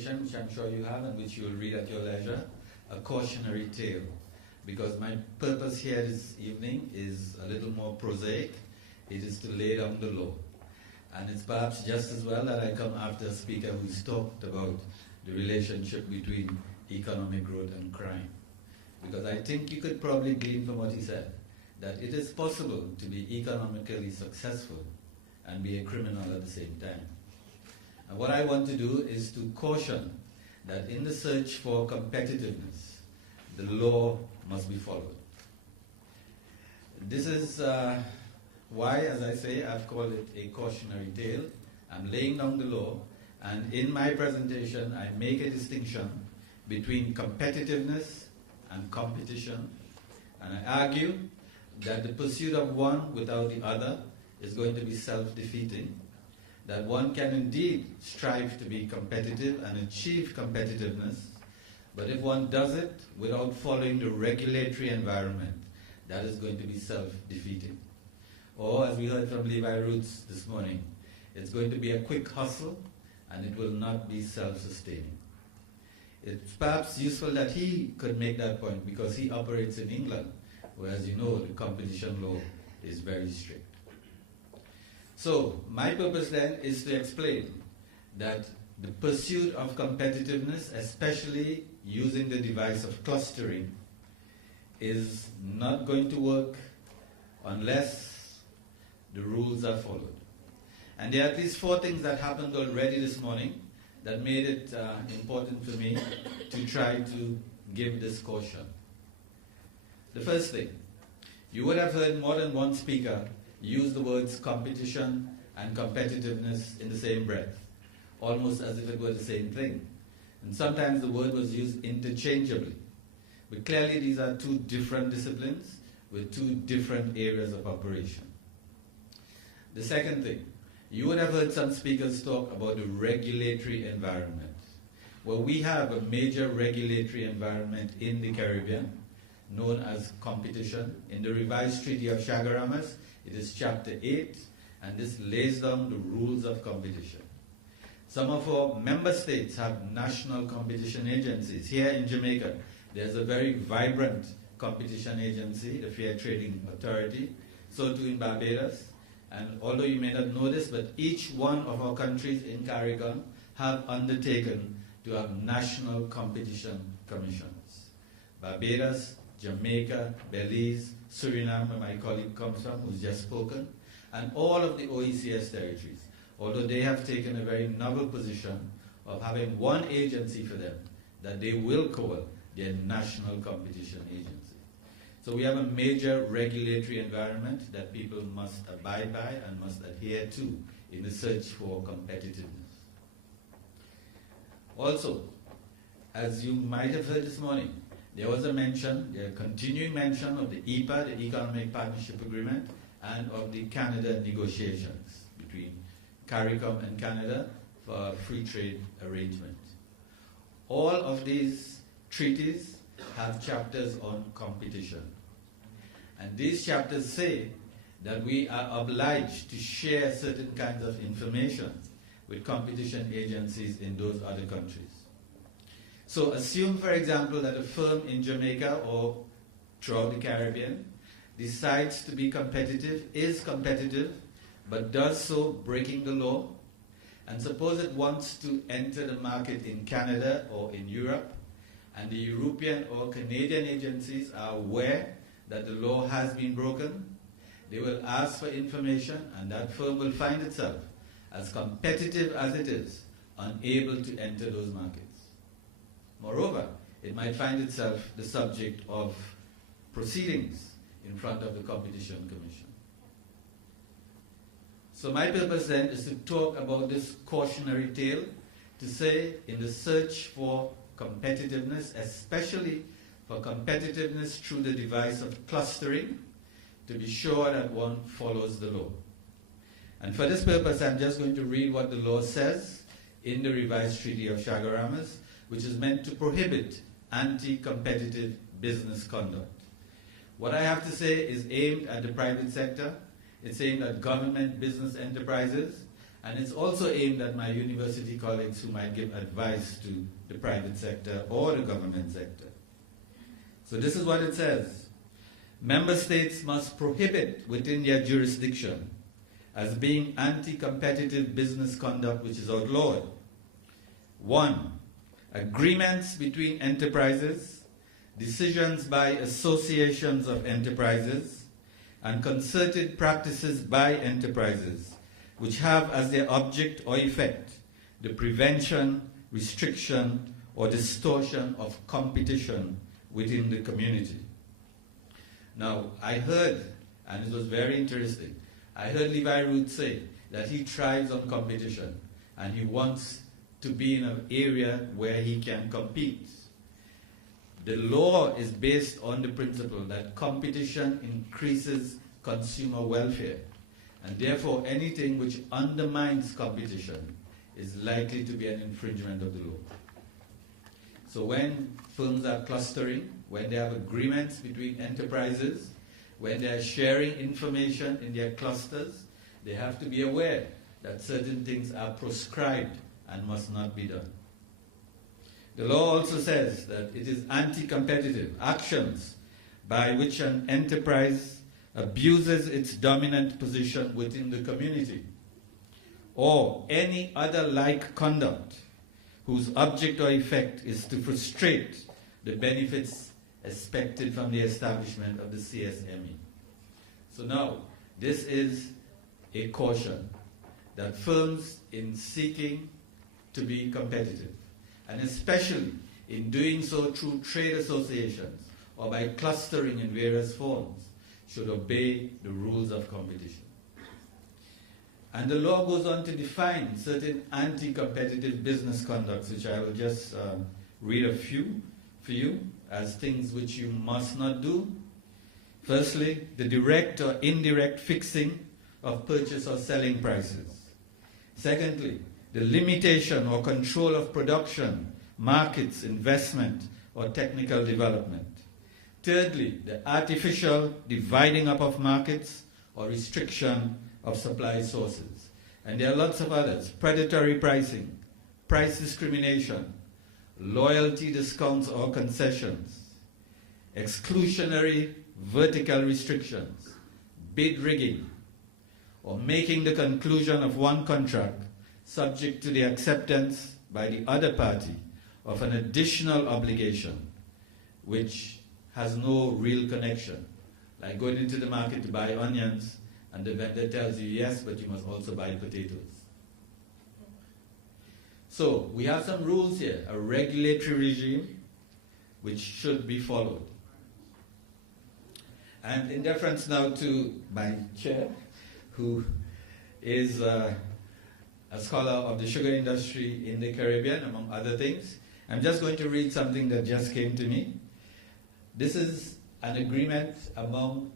presentation, which I'm sure you have and which you will read at your leisure, a cautionary tale. Because my purpose here this evening is a little more prosaic. It is to lay down the law. And it's perhaps just as well that I come after a speaker who's talked about the relationship between economic growth and crime. Because I think you could probably glean from what he said that it is possible to be economically successful and be a criminal at the same time. And what I want to do is to caution that in the search for competitiveness, the law must be followed. This is why, as I say, I've called it a cautionary tale. I'm laying down the law, and in my presentation, I make a distinction between competitiveness and competition, and I argue that the pursuit of one without the other is going to be self-defeating, that one can indeed strive to be competitive and achieve competitiveness, but if one does it without following the regulatory environment, that is going to be self-defeating. Or, as we heard from Levi Roots this morning, it's going to be a quick hustle and it will not be self-sustaining. It's perhaps useful that he could make that point because he operates in England, where, as you know, the competition law is very strict. So, my purpose then is to explain that the pursuit of competitiveness, especially using the device of clustering, is not going to work unless the rules are followed. And there are at least 4 things that happened already this morning that made it important for me to try to give this caution. The first thing, you would have heard more than one speaker use the words competition and competitiveness in the same breath, almost as if it were the same thing. And sometimes the word was used interchangeably. But clearly these are 2 different disciplines with 2 different areas of operation. The second thing, you would have heard some speakers talk about the regulatory environment. Well, we have a major regulatory environment in the Caribbean, known as competition. In the revised Treaty of Chaguaramas, it is Chapter 8, and this lays down the rules of competition. Some of our member states have national competition agencies. Here in Jamaica, there's a very vibrant competition agency, the Fair Trading Authority, so too in Barbados. And although you may not know this, but each one of our countries in CARICOM have undertaken to have national competition commissions. Barbados, Jamaica, Belize, Suriname, where my colleague comes from, who's just spoken, and all of the OECS territories, although they have taken a very novel position of having one agency for them that they will call their National Competition Agency. So we have a major regulatory environment that people must abide by and must adhere to in the search for competitiveness. Also, as you might have heard this morning, there was a continuing mention of the EPA, the Economic Partnership Agreement, and of the Canada negotiations between CARICOM and Canada for a free trade arrangement. All of these treaties have chapters on competition. And these chapters say that we are obliged to share certain kinds of information with competition agencies in those other countries. So assume, for example, that a firm in Jamaica or throughout the Caribbean decides to be competitive, is competitive, but does so breaking the law. And suppose it wants to enter the market in Canada or in Europe, and the European or Canadian agencies are aware that the law has been broken, they will ask for information, and that firm will find itself, as competitive as it is, unable to enter those markets. Moreover, it might find itself the subject of proceedings in front of the Competition Commission. So my purpose then is to talk about this cautionary tale, to say in the search for competitiveness, especially for competitiveness through the device of clustering, to be sure that one follows the law. And for this purpose, I'm just going to read what the law says in the revised Treaty of Chaguaramas, which is meant to prohibit anti-competitive business conduct. What I have to say is aimed at the private sector, it's aimed at government business enterprises, And it's also aimed at my university colleagues who might give advice to the private sector or the government sector. So this is what it says. Member states must prohibit within their jurisdiction as being anti-competitive business conduct which is outlawed. 1. Agreements between enterprises, decisions by associations of enterprises, and concerted practices by enterprises which have as their object or effect the prevention, restriction, or distortion of competition within the community. Now, I heard, and it was very interesting, I heard Levi Root say that he thrives on competition and he wants to be in an area where he can compete. The law is based on the principle that competition increases consumer welfare, and therefore anything which undermines competition is likely to be an infringement of the law. So when firms are clustering, when they have agreements between enterprises, when they are sharing information in their clusters, they have to be aware that certain things are proscribed and must not be done. The law also says that it is anti-competitive actions by which an enterprise abuses its dominant position within the community, or any other like conduct whose object or effect is to frustrate the benefits expected from the establishment of the CSME. So now, this is a caution that firms in seeking to be competitive, and especially in doing so through trade associations or by clustering in various forms, should obey the rules of competition. And the law goes on to define certain anti-competitive business conducts, which I will just read a few for you as things which you must not do. Firstly, the direct or indirect fixing of purchase or selling prices. Secondly, the limitation or control of production, markets, investment, or technical development. Thirdly, the artificial dividing up of markets or restriction of supply sources. And there are lots of others: predatory pricing, price discrimination, loyalty discounts or concessions, exclusionary vertical restrictions, bid rigging, or making the conclusion of one contract subject to the acceptance by the other party of an additional obligation which has no real connection, like going into the market to buy onions and the vendor tells you, yes, but you must also buy potatoes. So we have some rules here, a regulatory regime which should be followed. And in deference now to my chair, who is a scholar of the sugar industry in the Caribbean, among other things, I'm just going to read something that just came to me. This is an agreement among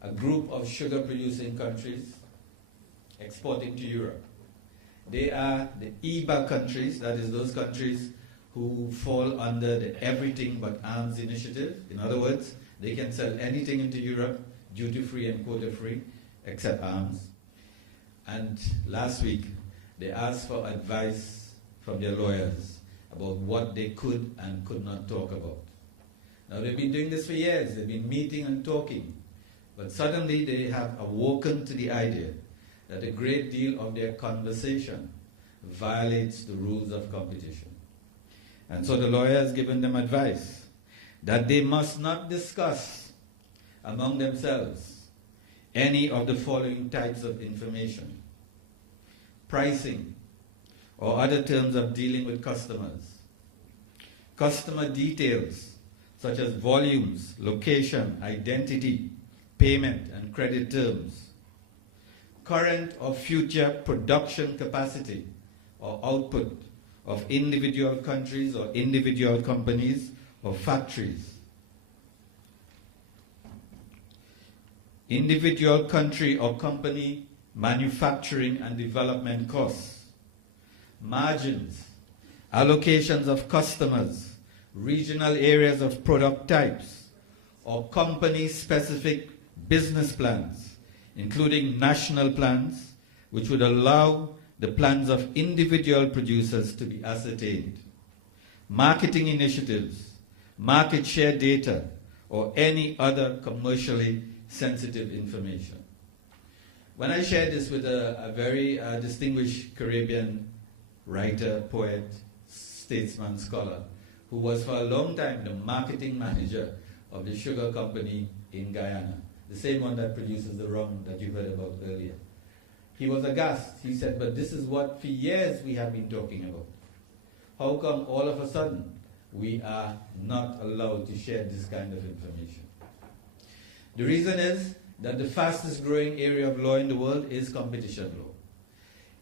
a group of sugar-producing countries exporting to Europe. They are the EBA countries, that is those countries who fall under the Everything But Arms initiative. In other words, they can sell anything into Europe, duty-free and quota-free, except arms. And last week, they asked for advice from their lawyers about what they could and could not talk about. Now, they've been doing this for years. They've been meeting and talking. But suddenly, they have awoken to the idea that a great deal of their conversation violates the rules of competition. And so the lawyer has given them advice that they must not discuss among themselves any of the following types of information: pricing or other terms of dealing with customers, customer details such as volumes, location, identity, payment, and credit terms, current or future production capacity or output of individual countries or individual companies or factories, individual country or company manufacturing and development costs, margins, allocations of customers, regional areas of product types, or company-specific business plans, including national plans, which would allow the plans of individual producers to be ascertained, marketing initiatives, market share data, or any other commercially sensitive information. When I shared this with a very distinguished Caribbean writer, poet, statesman, scholar, who was for a long time the marketing manager of the sugar company in Guyana, the same one that produces the rum that you heard about earlier. He was aghast. He said, but this is what for years we have been talking about. How come all of a sudden we are not allowed to share this kind of information? The reason is that the fastest growing area of law in the world is competition law.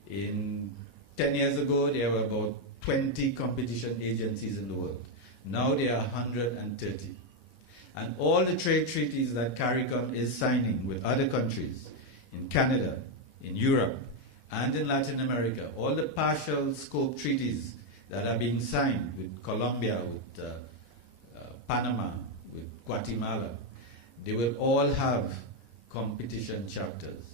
10 years ago, there were about 20 competition agencies in the world. Now there are 130. And all the trade treaties that CARICOM is signing with other countries, in Canada, in Europe, and in Latin America, all the partial scope treaties that are being signed with Colombia, with Panama, with Guatemala, they will all have competition chapters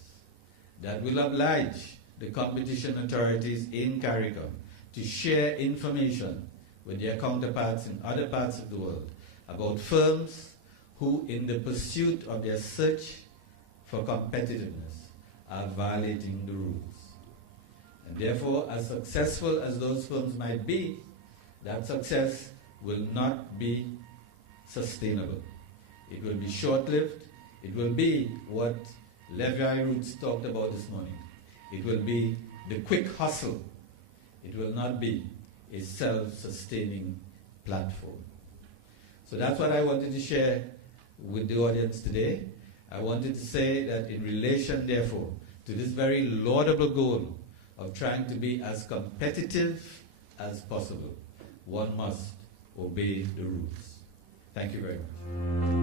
that will oblige the competition authorities in CARICOM to share information with their counterparts in other parts of the world about firms who, in the pursuit of their search for competitiveness, are violating the rules. And therefore, as successful as those firms might be, that success will not be sustainable. It will be short-lived. It will be what Levi Roots talked about this morning. It will be the quick hustle. It will not be a self-sustaining platform. So that's what I wanted to share with the audience today. I wanted to say that in relation, therefore, to this very laudable goal of trying to be as competitive as possible, one must obey the rules. Thank you very much.